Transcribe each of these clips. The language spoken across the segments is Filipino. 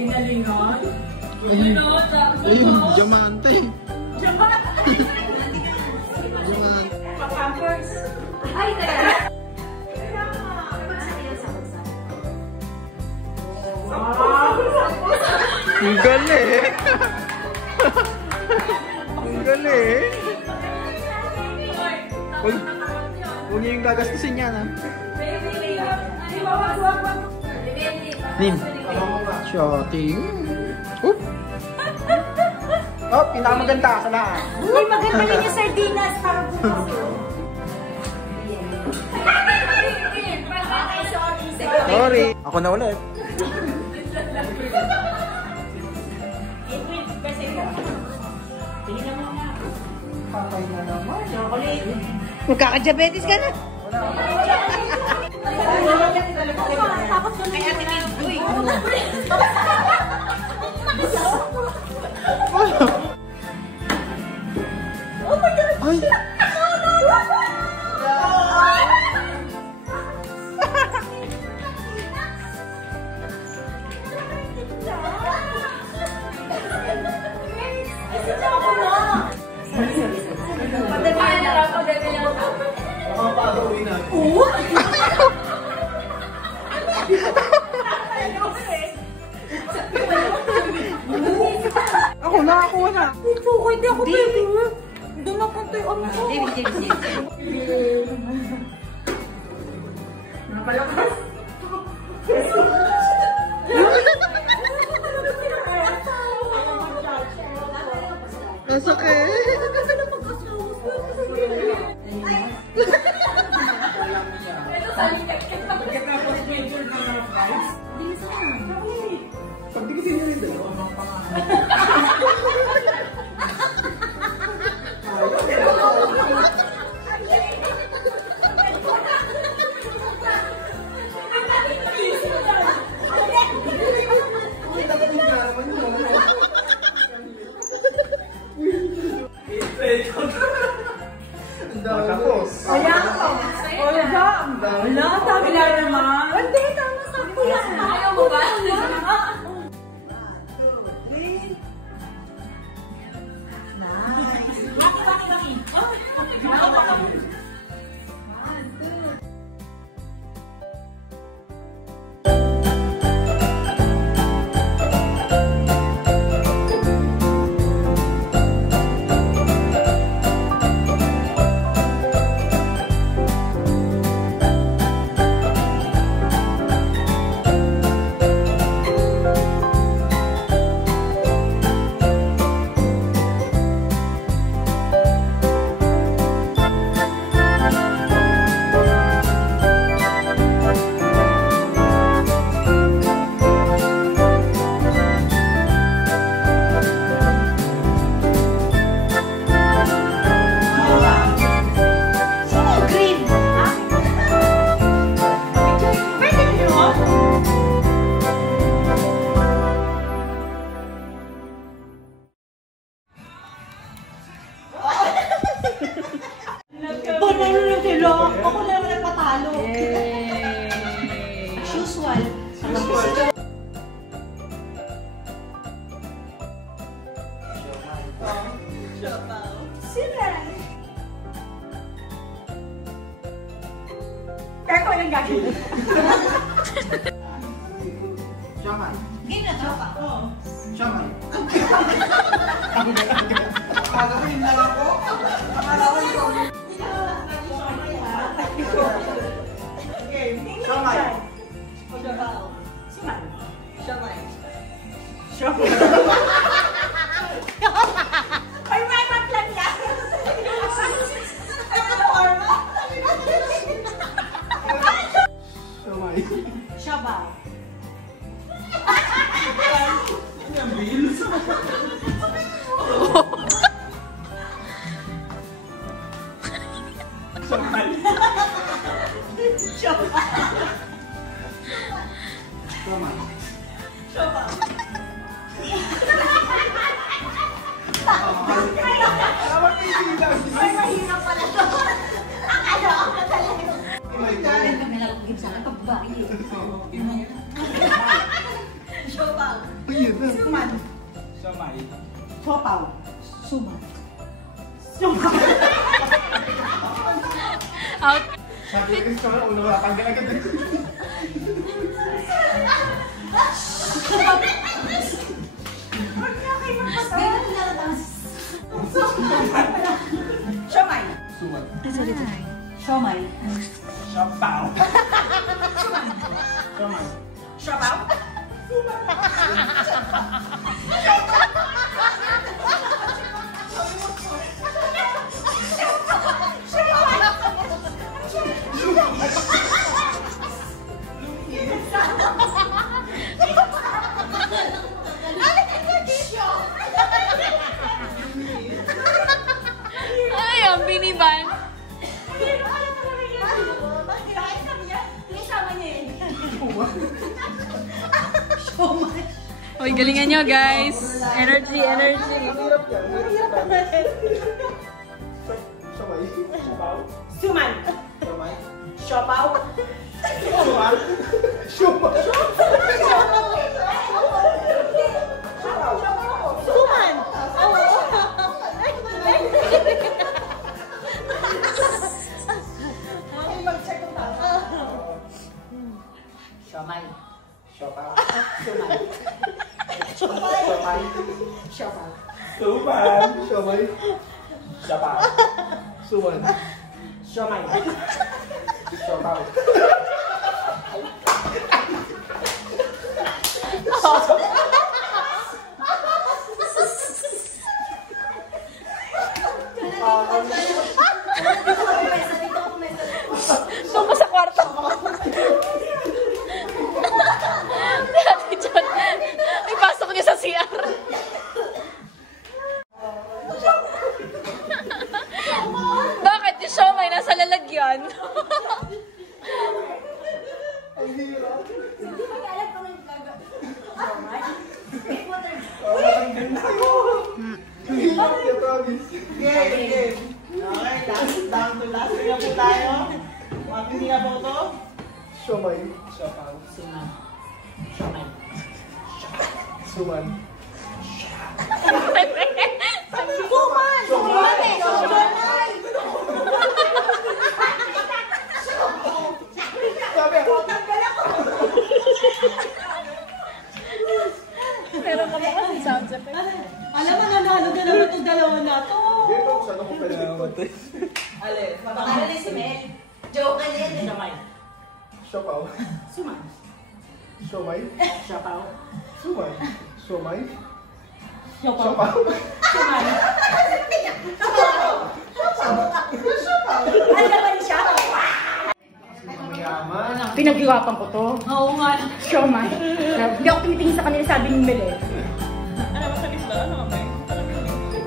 Ginalingan? Ayun, diamante. Diamante. Papampers. Ay, talaga. Ang galing. Ang galing. Huwag niyo yung gagastusin yan, ha? Nim. Shooting. Oh, pinakamaganda sa lahat. Uy, maganda rin yung sardinas para bukas yun. Sorry. Ako na ulit. Patay na naman. Magkaka-diabetes ka na. Ay, ate Lynn. Uy. Oh my God. Ay. Ako na, ako na. Hindi ako baby. Doon na punta yung ano ko. Hindi. Napalakas. Masakit. Tapos. Wala, sabi na naman. Hindi, tama sa kuya. Ayaw mo ba? Ako na naman nagpatalo. As usual. Sila. Kaya ko lang gagawin. Siyaman. Game na tropa. Siyaman. Pagawin lang ako. Akala ko ikaw. Siamay. Siamay. Ay, may matlan yan. Siamay. Siabaw. Ang bilis. Siamay. Siopaw. Ay, mahirap pala to. Ang ano, talaga. Ay, pag nalalagin sa akin, pagbabae eh. Siopaw. Suman. Siomay. Siopaw. Suman. Out. Sabi ko gusto na ulo tanggal agad. Siomay. Suman. Siomay. Siopaw. Siomay. Siopaw. Ay, ang biniban. Uy, galingan nyo, guys. Energy, energy. Hirap yan. Siomay. Siopaw. Suman. Siomay. Siopaw. Suman. Siomay. Suman. Mag-check kung tama. Siomay. Siopaw. Suman. Siomay. Siopaw. Suman. Siomay. Siopaw. Suman. Siomay. Siopaw. Doon ko sa kwarto. Dati dyan. Ipasok niyo sa CR. Bakit yung siomay nasa lalagyan? Ang hirap. Hindi ko alam kung may gagawin. Siomay. Tanggal na ako. Ang hirap niya, promise. Game, game. Okay, down to last three na po tayo. Makakindi na po ito. Siomay. Siopaw. Suman. Siomay. Suman. Suman! Suman eh! Suman! Sabi ako. Meron ka ba kasi sound effect? Alam mo, nanalo ka naman itong dalawa na to. Dito ako sana ko pwede ito. Alin, Baka na si Mel. Joke ka din. Siomay. Siopaw. Suman. Siomay. Siopaw. Suman. Siomay. Siopaw. Siopaw. Suman. Ano naman siya? Mayaman. Pinaghirapan ko to. Oo nga. Siomay. Hindi ako tumitingin sa kanila, sabi ni Mel eh. ano ba tamis ba? Ano ba?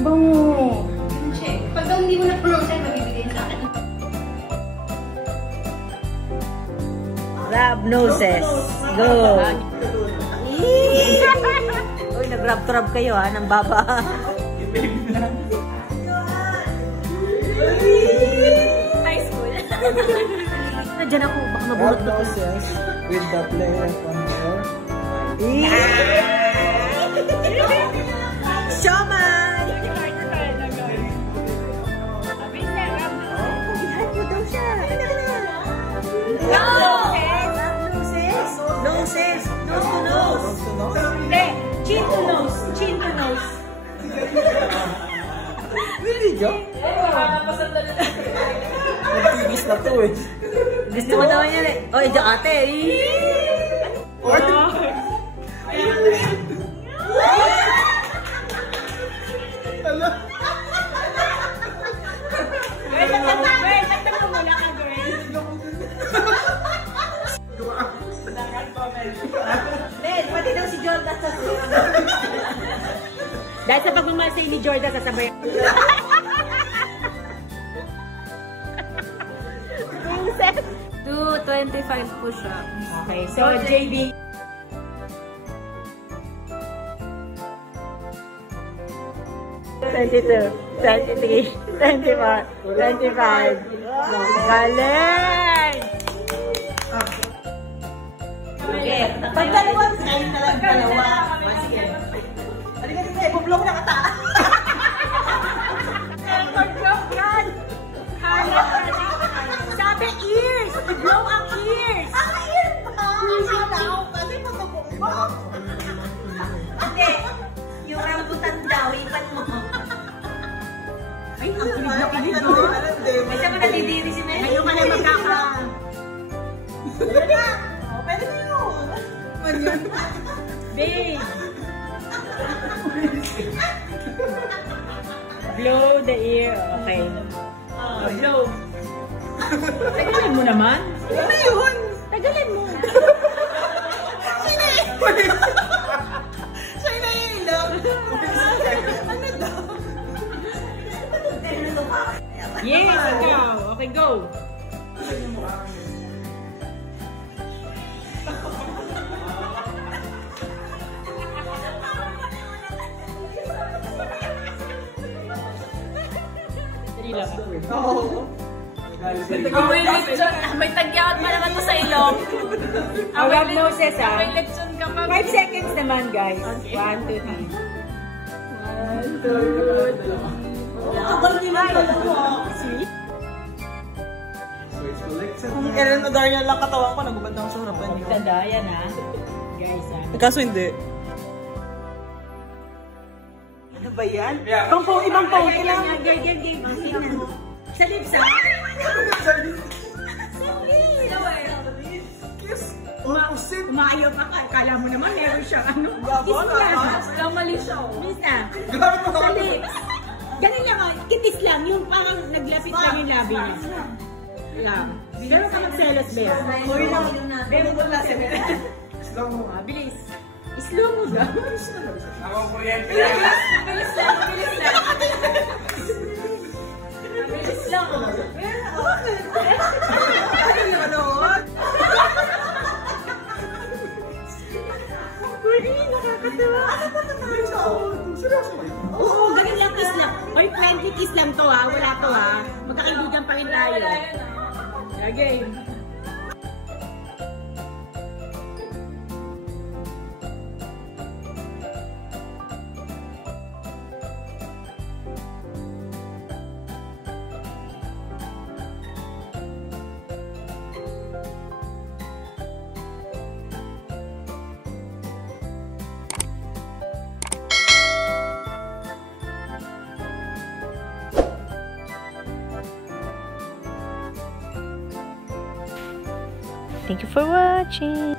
Bango. Check. Pag daw hindi mo na-process, magbibigay sa akin. Grab noses. Go. Uy, nag-grab-grab kayo ha, ng baba. High school. Nandiyan ako, baka mabulot na po. With the player from here. Siomay! Noses! Nose to nose! Hindi. Chin to nose. Chin to nose. Really ka? Nagtigis na to eh. Gusto mo naman yan eh. Oy, diyan ate! Wait, nagtag mo muna ka, girl. Ned, pati daw si Jordan sa dahil sa pagmamahal sa ni Jordan, sasabay. 225 push-ups. Okay, so JB. 22, 23, 24, 25. Galing! Okay. Pag dalawa, kayo na lang dalawa. Sige. Halika dito, ipo-blow na kata. Sabi ears! I-blow ang ears! Ang ear pa! Akala ko kasi patubong mo. Hindi. Yung rambutan daw, ipan mo. Ay, ang kilig na kilig, no? May sama nadidiri si Mel. Ngayon ka na magkaka... Pwede na. Pwede na yun. Babe! Blow the ear. Okay. Blow. Tagalin mo naman. Ano yun? Tagalin mo. Siya na yung ilaw. Ano daw? Yes, ikaw. Okay, go. Dali lang. Oo. May tagyawat pa naman to sa ilong. Awag noses, May ah. leksyon ka pa. 5 seconds naman, guys. 1, 2, 3. Abang nila dalawa. Sweet. Kung kailan na Daria lang katawan ko, nagubad na ako sa harapan niyo. Tanda, yan, ha. Guys, ha. Kaso hindi. Ano ba yan? Ibang pangke lang. Game. Tingnan mo. Sa lips, ha? Umayaw pa ka. Kala mo naman, meron siya. Ano? Kiss lang. Walang mali siya. Kiss na. Sa lips. Ganun lang, oh. Kitis lang. Yung parang naglapit lang yung labi niya. Lang. Pero ka magselos, Bea. Uy lang. Pero wala si Bea. Bilis. Slow mo daw. Ako kuryente. Bilis lang. Bilis lang. Ano yung manood? Nakakatawa. Seryoso ba yun? Oo, ganun lang kiss lang. Oy, 20 kiss lang to, ha. Wala to, ha. Magkakaibigan pa rin tayo. Game. Thank you for watching.